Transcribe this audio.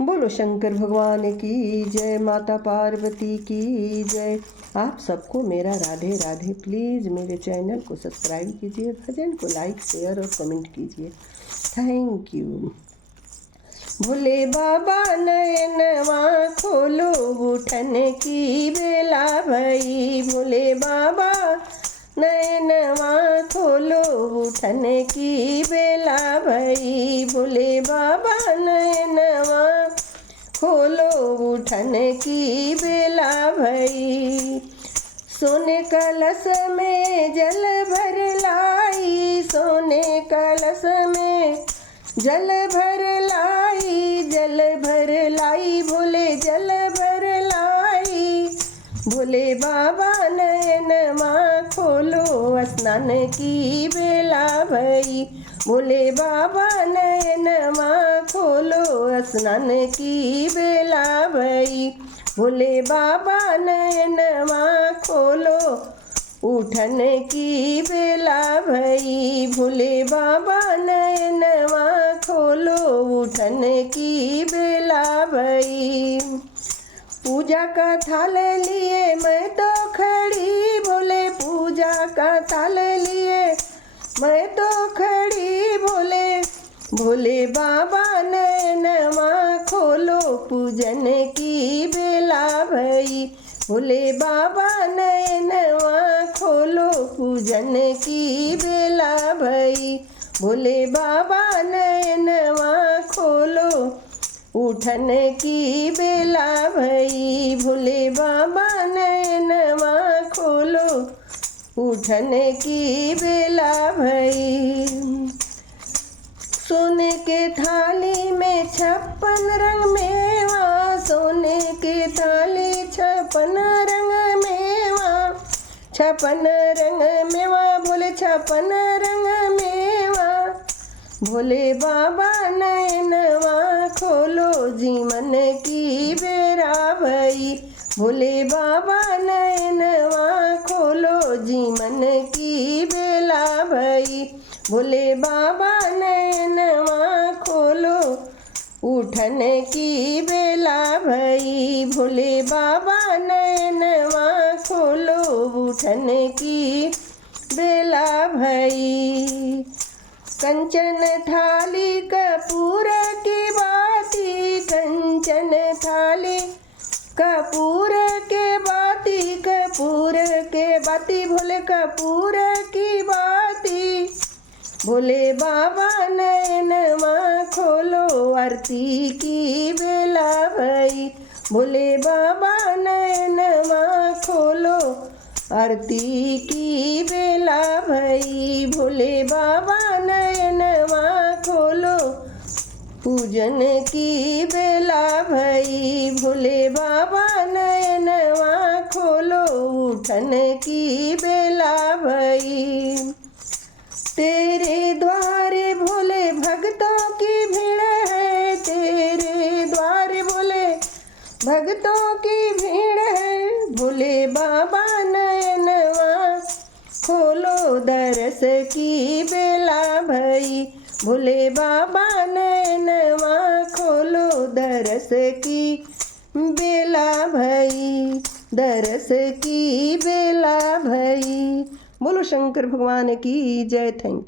बोलो शंकर भगवान की जय, माता पार्वती की जय। आप सबको मेरा राधे राधे। प्लीज़ मेरे चैनल को सब्सक्राइब कीजिए, भजन को लाइक शेयर और कमेंट कीजिए। Thank you. भोले बाबा नयनवा खोलो, उठन की बेला भई। भोले बाबा नयनवा खोलो, उठन की बेला भई। भोले बाबा नयनवा खोलो, उठन की बेला भई। सोने कलश में जल भर लाई, सोने कलश में जल भर लाई, जल भर लाई। भोले जल भर लाई। भोले बाबा नयनवा खोलो, स्नान की बेला भई। भोले बाबा नयनवा खोलो, स्नान की बेला भई। भोले बाबा नयनवा खोलो, उठन की बेला भई। भोले बाबा नयनवा खोलो, उठन की बेला भई। पूजा का थाल लिए मैं तो खड़ी, भोले पूजा का थाल लिए मैं तो खड़ी। भोले भोले बाबा नयनवा खोलो, पूजन की बेला भई। भोले बाबा नयनवा खोलो, पूजन की बेला भई। भोले बाबा नयनवा खोलो, उठन की बेला भई। भोले बाबा नयनवा खोलो, उठन की बेला भई। सोने के थाली में 56 रंग मेवा, सोने के थाली 56 रंग मेवा। 56 रंग मेवा, भोले 56 रंग मेवा। भोले बाबा नयनवा खोलो, जीवन की बेरा भई। भोले बाबा नयनवा खोलो, जीवन की बेला भई। भोले बाबा नयनवा खोलो, उठन की बेला भई। भोले बाबा नयनवा खोलो, उठन की बेला भई। कंचन थाली कपूर की बाती, कंचन थाली कपूर के बाती, कपूर के बाती। भोले कपूर की बाती। भोले बाबा नयनवा खोलो, आरती की बेला भई। भोले बाबा नयनवा खोलो, आरती की बेला भई। भोले बाबा नयनवा खोलो, पूजन की बेला भई। भोले बाबा नयनवा खोलो, उठन की बेला भई। तेरे द्वारे भोले भक्तों की भीड़ है, तेरे द्वारे भोले भक्तों की भीड़ है। भोले बाबा नयनवा खोलो, दरस की बेला भई। भोले बाबा नयनवा खोलो, दरस की बेला भई। दरस की बेला भई। बोलो शंकर भगवान की जय। Thank you.